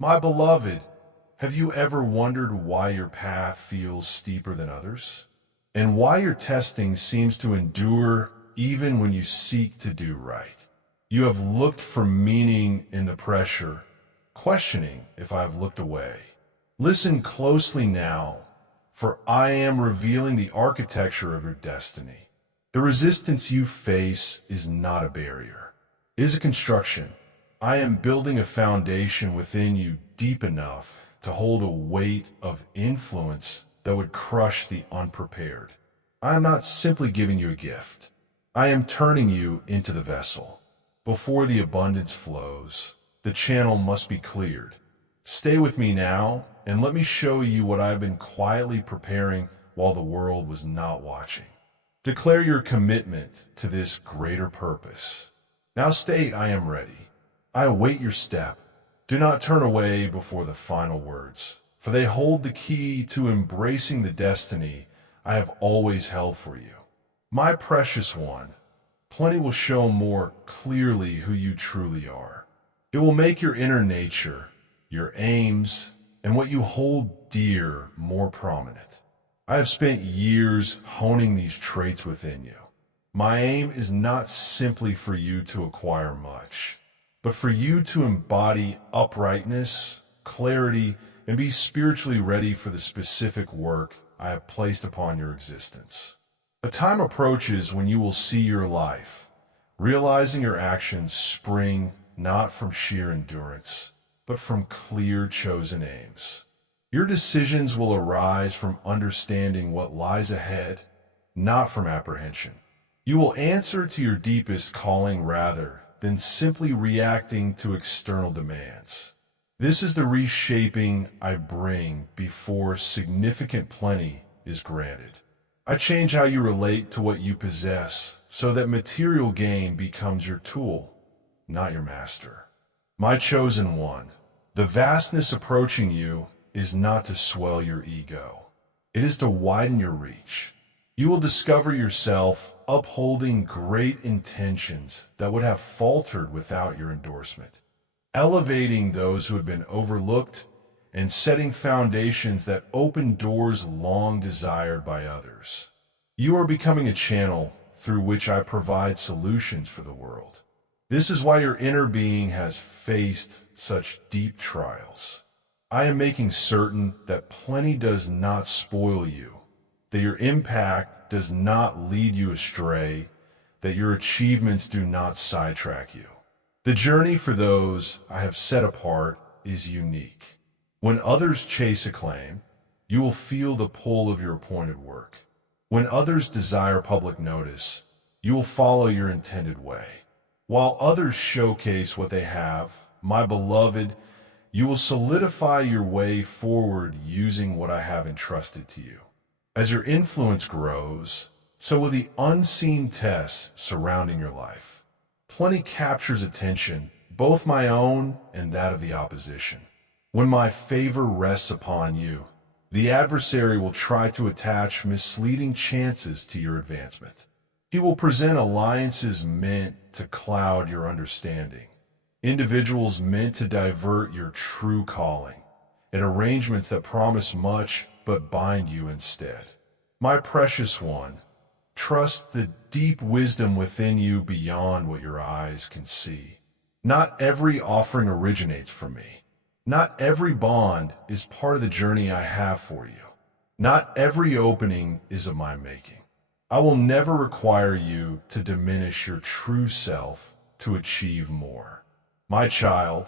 My beloved, have you ever wondered why your path feels steeper than others? And why your testing seems to endure even when you seek to do right? You have looked for meaning in the pressure, questioning if I have looked away. Listen closely now, for I am revealing the architecture of your destiny. The resistance you face is not a barrier. It is a construction. I am building a foundation within you deep enough to hold a weight of influence that would crush the unprepared. I am not simply giving you a gift. I am turning you into the vessel. Before the abundance flows, the channel must be cleared. Stay with me now, and let me show you what I have been quietly preparing while the world was not watching. Declare your commitment to this greater purpose. Now state, I am ready. I await your step. Do not turn away before the final words, for they hold the key to embracing the destiny I have always held for you. My precious one, plenty will show more clearly who you truly are. It will make your inner nature, your aims, and what you hold dear more prominent. I have spent years honing these traits within you. My aim is not simply for you to acquire much, but for you to embody uprightness, clarity, and be spiritually ready for the specific work I have placed upon your existence. A time approaches when you will see your life, realizing your actions spring not from sheer endurance, but from clear chosen aims. Your decisions will arise from understanding what lies ahead, not from apprehension. You will answer to your deepest calling rather than simply reacting to external demands. This is the reshaping I bring before significant plenty is granted. I change how you relate to what you possess so that material gain becomes your tool, not your master. My chosen one, the vastness approaching you is not to swell your ego. It is to widen your reach. You will discover yourself upholding great intentions that would have faltered without your endorsement, elevating those who had been overlooked and setting foundations that open doors long desired by others. You are becoming a channel through which I provide solutions for the world. This is why your inner being has faced such deep trials. I am making certain that plenty does not spoil you, that your impact does not lead you astray, that your achievements do not sidetrack you. The journey for those I have set apart is unique. When others chase acclaim, you will feel the pull of your appointed work. When others desire public notice, you will follow your intended way. While others showcase what they have, my beloved, you will solidify your way forward using what I have entrusted to you. As your influence grows, so will the unseen tests surrounding your life. Plenty captures attention, both my own and that of the opposition. When my favor rests upon you, the adversary will try to attach misleading chances to your advancement. He will present alliances meant to cloud your understanding, individuals meant to divert your true calling, and arrangements that promise much but bind you instead. My precious one, trust the deep wisdom within you beyond what your eyes can see. Not every offering originates from me. Not every bond is part of the journey I have for you. Not every opening is of my making. I will never require you to diminish your true self to achieve more. My child,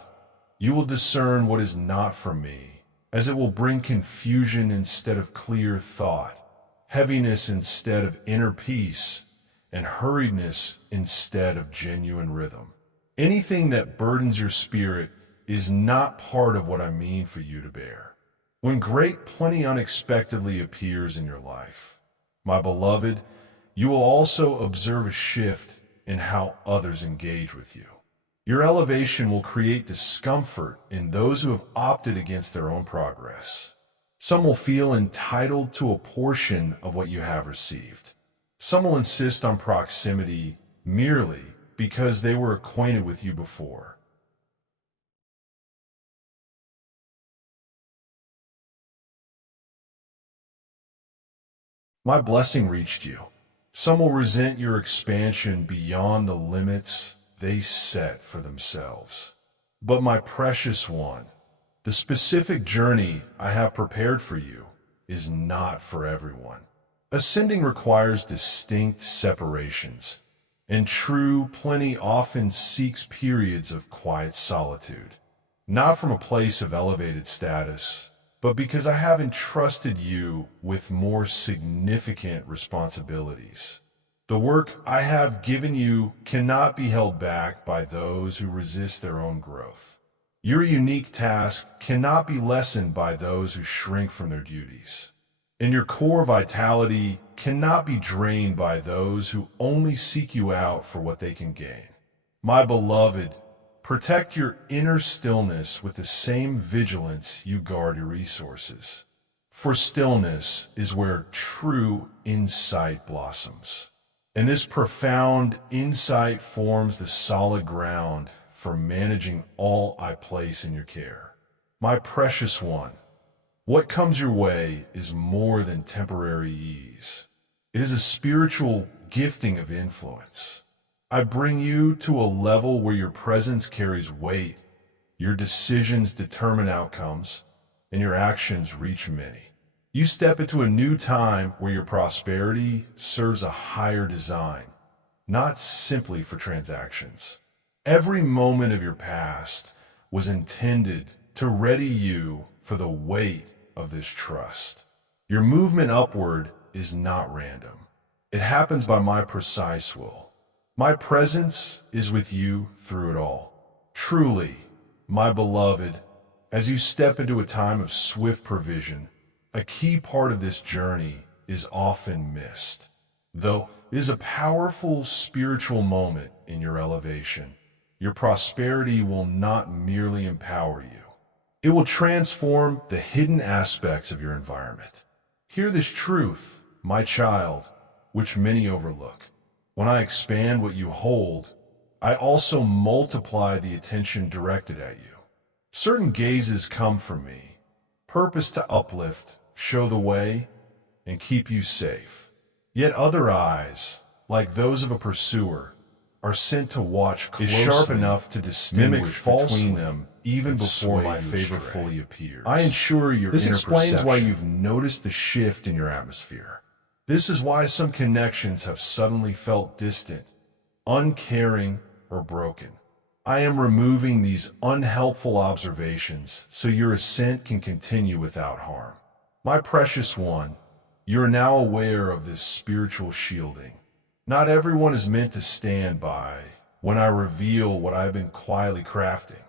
you will discern what is not from me, as it will bring confusion instead of clear thought, heaviness instead of inner peace, and hurriedness instead of genuine rhythm. Anything that burdens your spirit is not part of what I mean for you to bear. When great plenty unexpectedly appears in your life, my beloved, you will also observe a shift in how others engage with you. Your elevation will create discomfort in those who have opted against their own progress. Some will feel entitled to a portion of what you have received. Some will insist on proximity merely because they were acquainted with you before. My blessing reached you. Some will resent your expansion beyond the limits they set for themselves. But my precious one, the specific journey I have prepared for you is not for everyone. Ascending requires distinct separations, and true plenty often seeks periods of quiet solitude, not from a place of elevated status, but because I have entrusted you with more significant responsibilities. The work I have given you cannot be held back by those who resist their own growth. Your unique task cannot be lessened by those who shrink from their duties. And your core vitality cannot be drained by those who only seek you out for what they can gain. My beloved, protect your inner stillness with the same vigilance you guard your resources. For stillness is where true insight blossoms. And this profound insight forms the solid ground for managing all I place in your care. My precious one, what comes your way is more than temporary ease. It is a spiritual gifting of influence. I bring you to a level where your presence carries weight, your decisions determine outcomes, and your actions reach many. You step into a new time where your prosperity serves a higher design, not simply for transactions. Every moment of your past was intended to ready you for the weight of this trust. Your movement upward is not random. It happens by my precise will. My presence is with you through it all. Truly, my beloved, as you step into a time of swift provision, a key part of this journey is often missed. Though it is a powerful spiritual moment in your elevation, your prosperity will not merely empower you. It will transform the hidden aspects of your environment. Hear this truth, my child, which many overlook. When I expand what you hold, I also multiply the attention directed at you. Certain gazes come from me, purpose to uplift, show the way, and keep you safe. Yet other eyes, like those of a pursuer, are sent to watch closely, is sharp enough to distinguish between them even before my favor fully appears. I ensure your This explains why you've noticed the shift in your atmosphere. This is why some connections have suddenly felt distant, uncaring, or broken. I am removing these unhelpful observations so your ascent can continue without harm. My precious one, you are now aware of this spiritual shielding. Not everyone is meant to stand by when I reveal what I've been quietly crafting.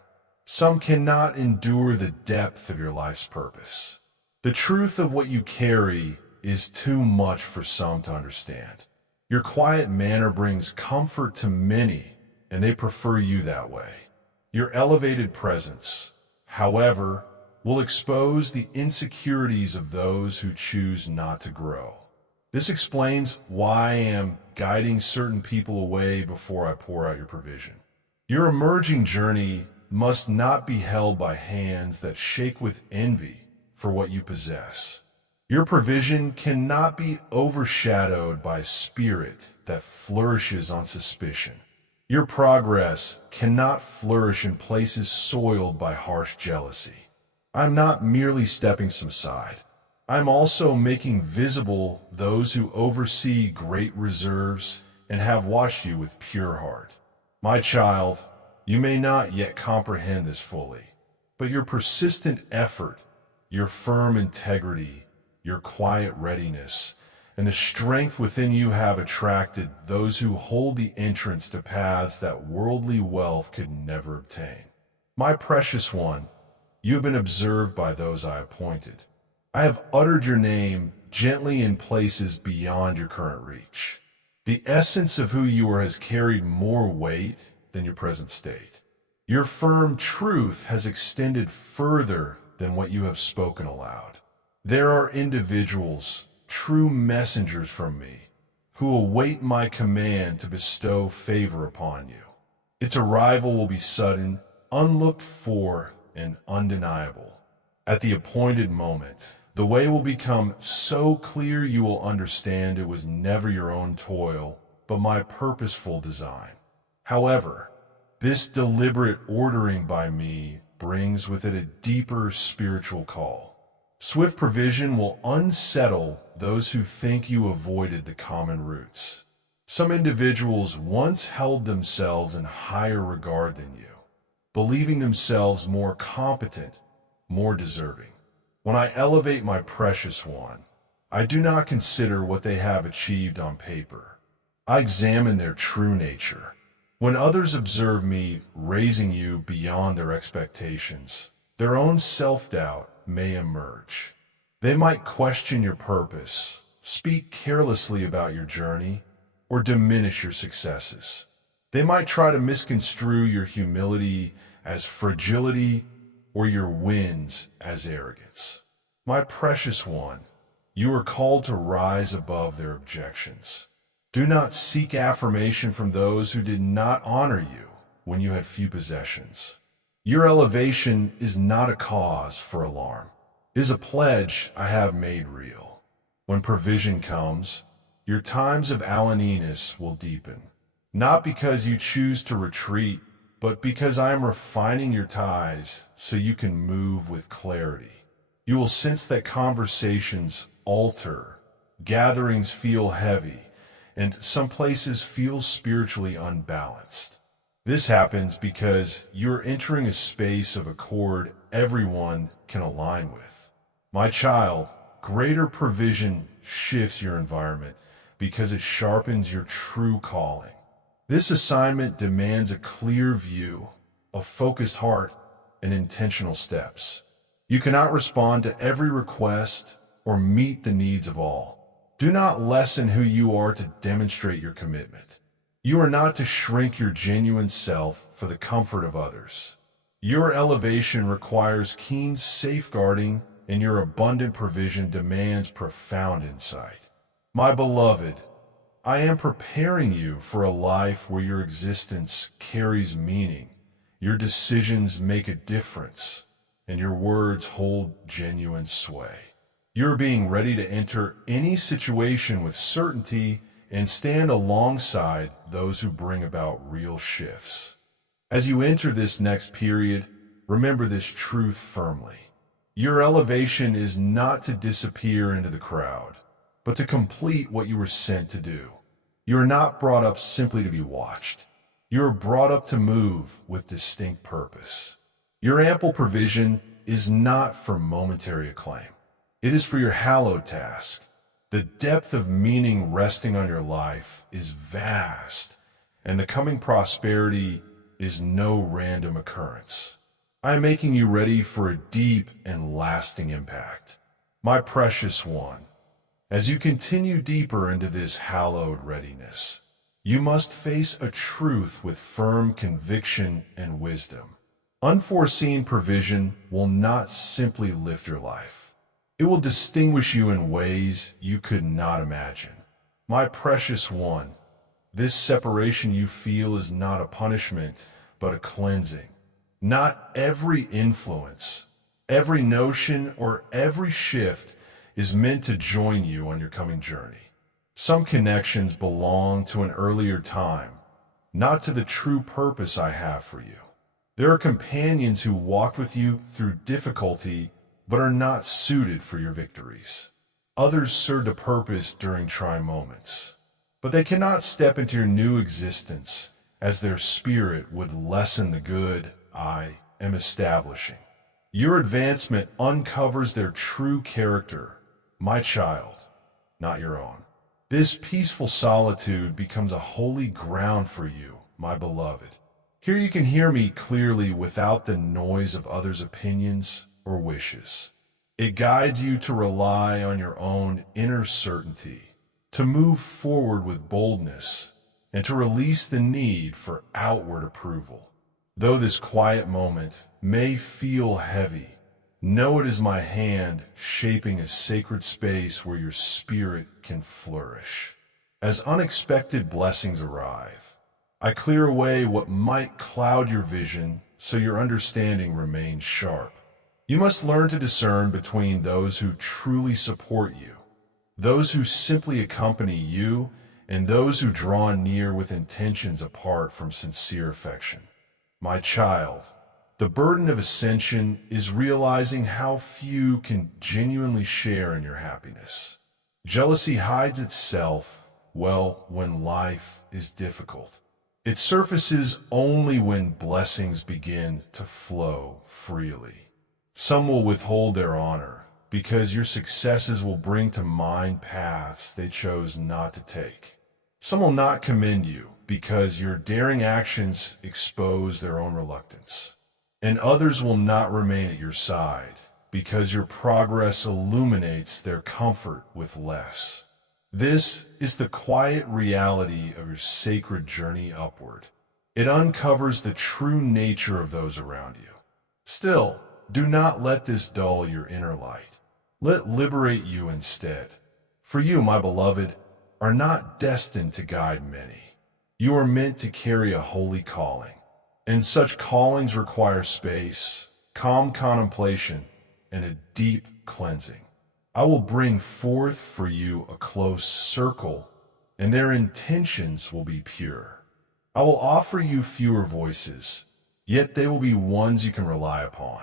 Some cannot endure the depth of your life's purpose. The truth of what you carry is too much for some to understand. Your quiet manner brings comfort to many, and they prefer you that way. Your elevated presence, however, will expose the insecurities of those who choose not to grow. This explains why I am guiding certain people away before I pour out your provision. Your emerging journey must not be held by hands that shake with envy for what you possess. Your provision cannot be overshadowed by a spirit that flourishes on suspicion. Your progress cannot flourish in places soiled by harsh jealousy. I'm not merely stepping some aside. I'm also making visible those who oversee great reserves and have watched you with pure heart. My child, you may not yet comprehend this fully, but your persistent effort, your firm integrity, your quiet readiness, and the strength within you have attracted those who hold the entrance to paths that worldly wealth could never obtain. My precious one, you have been observed by those I appointed. I have uttered your name gently in places beyond your current reach. The essence of who you are has carried more weight than your present state. Your firm truth has extended further than what you have spoken aloud. There are individuals, true messengers from me, who await my command to bestow favor upon you. Its arrival will be sudden, unlooked for, and undeniable. At the appointed moment, The way will become so clear you will understand it was never your own toil, but my purposeful design. However, this deliberate ordering by me brings with it a deeper spiritual call. Swift provision will unsettle those who think you avoided the common roots. Some individuals once held themselves in higher regard than you, believing themselves more competent, more deserving. When I elevate my precious one, I do not consider what they have achieved on paper. I examine their true nature. When others observe me raising you beyond their expectations, their own self-doubt may emerge. They might question your purpose, speak carelessly about your journey, or diminish your successes. They might try to misconstrue your humility as fragility or your wins as arrogance. My precious one, you are called to rise above their objections. Do not seek affirmation from those who did not honor you when you had few possessions. Your elevation is not a cause for alarm. It is a pledge I have made real. When provision comes, your times of alaniness will deepen, not because you choose to retreat, but because I am refining your ties so you can move with clarity. You will sense that conversations alter, gatherings feel heavy, and some places feel spiritually unbalanced. This happens because you're entering a space of accord everyone can align with. My child, greater provision shifts your environment because it sharpens your true calling. This assignment demands a clear view, a focused heart, and intentional steps. You cannot respond to every request or meet the needs of all. Do not lessen who you are to demonstrate your commitment. You are not to shrink your genuine self for the comfort of others. Your elevation requires keen safeguarding, and your abundant provision demands profound insight. My beloved, I am preparing you for a life where your existence carries meaning, your decisions make a difference, and your words hold genuine sway. You're being ready to enter any situation with certainty and stand alongside those who bring about real shifts. As you enter this next period, remember this truth firmly. Your elevation is not to disappear into the crowd, but to complete what you were sent to do. You are not brought up simply to be watched. You are brought up to move with distinct purpose. Your ample provision is not for momentary acclaim. It is for your hallowed task. The depth of meaning resting on your life is vast, and the coming prosperity is no random occurrence. I am making you ready for a deep and lasting impact. My precious one, as you continue deeper into this hallowed readiness, you must face a truth with firm conviction and wisdom. Unforeseen provision will not simply lift your life. It will distinguish you in ways you could not imagine. My precious one, this separation you feel is not a punishment, but a cleansing. Not every influence, every notion, or every shift is meant to join you on your coming journey. Some connections belong to an earlier time, not to the true purpose I have for you. There are companions who walked with you through difficulty but are not suited for your victories. Others served a purpose during trying moments, but they cannot step into your new existence as their spirit would lessen the good I am establishing. Your advancement uncovers their true character, my child, not your own. This peaceful solitude becomes a holy ground for you, my beloved. Here you can hear me clearly without the noise of others' opinions or wishes. It guides you to rely on your own inner certainty, to move forward with boldness, and to release the need for outward approval. Though this quiet moment may feel heavy, know it is my hand shaping a sacred space where your spirit can flourish. As unexpected blessings arrive, I clear away what might cloud your vision so your understanding remains sharp. You must learn to discern between those who truly support you, those who simply accompany you, and those who draw near with intentions apart from sincere affection. My child, the burden of ascension is realizing how few can genuinely share in your happiness. Jealousy hides itself, well, when life is difficult. It surfaces only when blessings begin to flow freely. Some will withhold their honor because your successes will bring to mind paths they chose not to take. Some will not commend you because your daring actions expose their own reluctance. And others will not remain at your side because your progress illuminates their comfort with less. This is the quiet reality of your sacred journey upward. It uncovers the true nature of those around you. Still, do not let this dull your inner light. Let it liberate you instead. For you, my beloved, are not destined to guide many. You are meant to carry a holy calling, and such callings require space, calm contemplation, and a deep cleansing. I will bring forth for you a close circle, and their intentions will be pure. I will offer you fewer voices, yet they will be ones you can rely upon.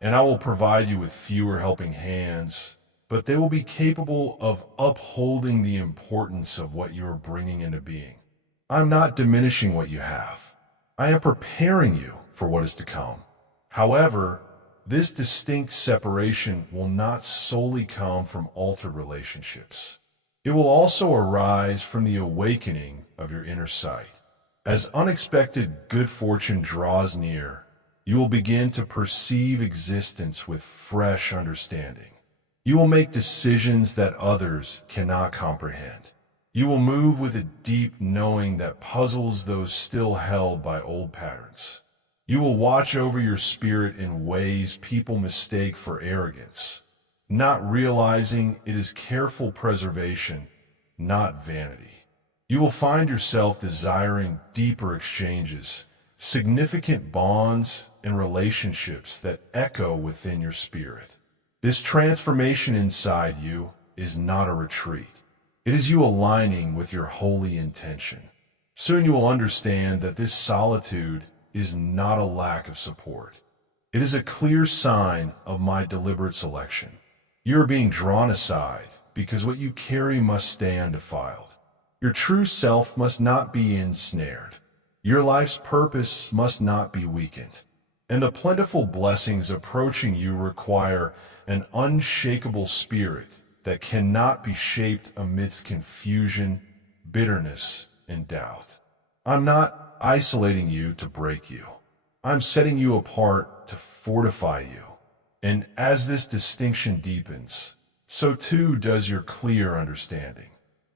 And I will provide you with fewer helping hands, but they will be capable of upholding the importance of what you are bringing into being. I'm not diminishing what you have. I am preparing you for what is to come. However, this distinct separation will not solely come from altered relationships. It will also arise from the awakening of your inner sight. As unexpected good fortune draws near, you will begin to perceive existence with fresh understanding. You will make decisions that others cannot comprehend. You will move with a deep knowing that puzzles those still held by old patterns. You will watch over your spirit in ways people mistake for arrogance, not realizing it is careful preservation, not vanity. You will find yourself desiring deeper exchanges, significant bonds, and relationships that echo within your spirit. This transformation inside you is not a retreat. It is you aligning with your holy intention. Soon you will understand that this solitude is not a lack of support. It is a clear sign of my deliberate selection. You are being drawn aside because what you carry must stay undefiled. Your true self must not be ensnared. Your life's purpose must not be weakened. And the plentiful blessings approaching you require an unshakable spirit that cannot be shaped amidst confusion, bitterness, and doubt. I'm not isolating you to break you. I'm setting you apart to fortify you. And as this distinction deepens, so too does your clear understanding.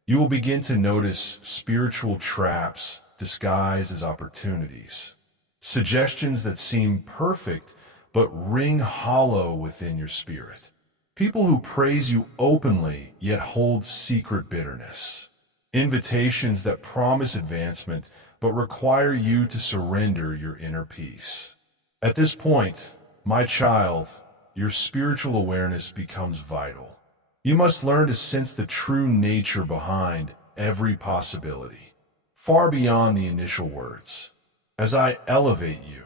You will begin to notice spiritual traps disguised as opportunities, suggestions that seem perfect but ring hollow within your spirit. People who praise you openly yet hold secret bitterness. Invitations that promise advancement but require you to surrender your inner peace. At this point, my child, your spiritual awareness becomes vital. You must learn to sense the true nature behind every possibility, far beyond the initial words. As I elevate you,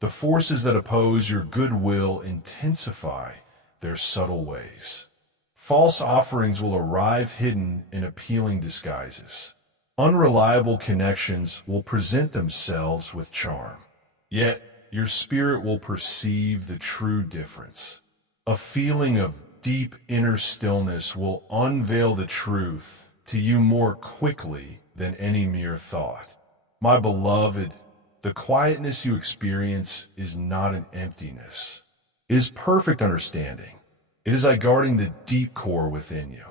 the forces that oppose your goodwill intensify their subtle ways. False offerings will arrive hidden in appealing disguises. Unreliable connections will present themselves with charm. Yet, your spirit will perceive the true difference. A feeling of deep inner stillness will unveil the truth to you more quickly than any mere thought. My beloved, the quietness you experience is not an emptiness. It is perfect understanding. It is I guarding the deep core within you.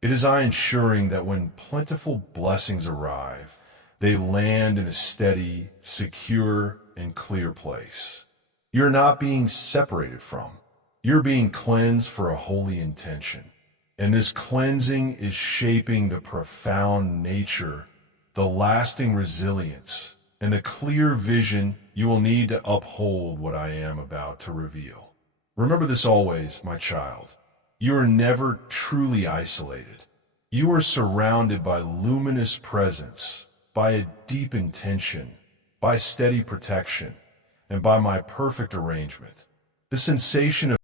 It is I ensuring that when plentiful blessings arrive, they land in a steady, secure, and clear place. You're not being separated from. You're being cleansed for a holy intention. And this cleansing is shaping the profound nature, the lasting resilience, and the clear vision you will need to uphold what I am about to reveal. Remember this always, my child. You are never truly isolated. You are surrounded by luminous presence, by a deep intention, by steady protection, and by my perfect arrangement. The sensation of